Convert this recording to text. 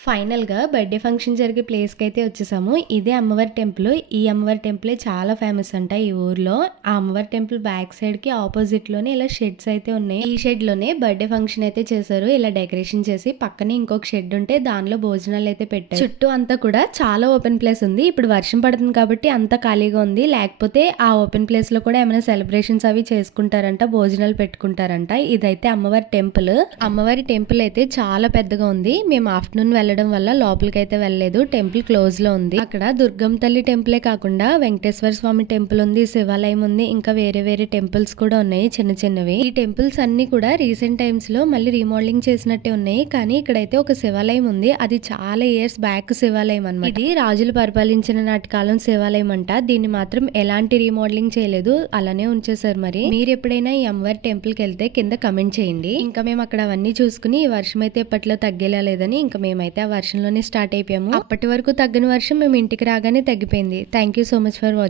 ఫైనల్‌గా birthday function జరిగే ప్లేస్‌కైతే వచ్చేసాము. ఇదే అమ్మవారి టెంపుల్. ఈ అమ్మవారి టెంపులే చాలా ఫేమస్ అంట ఈ ఊర్లో. ఆ అమ్మవారి టెంపుల్ బ్యాక్ సైడ్‌కి ఆపోజిట్‌లోనే ఇలా షెడ్స్ అయితే ఉన్నాయి. ఈ షెడ్‌లోనే బర్త్‌డే ఫంక్షన్ అయితే చేశారు. ఇలా డెకరేషన్ చేసి పక్కనే ఇంకొక షెడ్ ఉంటే దానిలో భోజనాలు అయితే పెట్టారు. చుట్టూ అంతా కూడా చాలా ఓపెన్ ప్లేస్ ఉంది. ఇప్పుడు వర్షం పడుతుంది కాబట్టి అంతా ఖాళీగా ఉంది. లేకపోతే ఆ ఓపెన్ ప్లేస్‌లో కూడా ఏమైనా సెలబ్రేషన్స్ అవి చేసుకుంటారంట. భోజనాలు పెట్టుకుంటారంట. ఇదైతే అమ్మవారి టెంపుల్. అమ్మవారి టెంపుల్ అయితే చాలా పెద్దగా ఉంది. మేము ఆఫ్టర్‌నూన్ వెళ్ళడం వల్ల లోపలికైతే వెళ్ళలేదు. టెంపుల్ క్లోజ్ లో ఉంది. అక్కడ దుర్గమ్మ తల్లి టెంపులే కాకుండా వెంకటేశ్వర స్వామి టెంపుల్ ఉంది, శివాలయం ఉంది, ఇంకా వేరే వేరే టెంపుల్స్ కూడా ఉన్నాయి చిన్న చిన్నవి. ఈ టెంపుల్స్ అన్ని కూడా రీసెంట్ టైమ్స్ లో మళ్ళీ రీమోడలింగ్ చేసినట్టే ఉన్నాయి. కానీ ఇక్కడైతే ఒక శివాలయం ఉంది. అది చాలా ఇయర్స్ బ్యాక్ శివాలయం అన్నమాట. ఇది రాజులు పరిపాలించిన నాటి కాలం శివాలయం అంట. దీన్ని మాత్రం ఎలాంటి రీమోడలింగ్ చేయలేదు, అలానే ఉంచేశారు. మరి మీరు ఎప్పుడైనా ఈ అమ్మవారి టెంపుల్ కి వెళ్తే కింద కమెంట్ చేయండి. ఇంకా మేము అక్కడ అవన్నీ చూసుకుని ఈ వర్షం అయితే ఎప్పట్లో తగ్గేలా లేదని ఇంకా మేమైతే ఆ వర్షంలోనే స్టార్ట్ అయిపోయాము. అప్పటి వరకు తగ్గని వర్షం మేము ఇంటికి రాగానే తగ్గిపోయింది. Thank you so much for watching.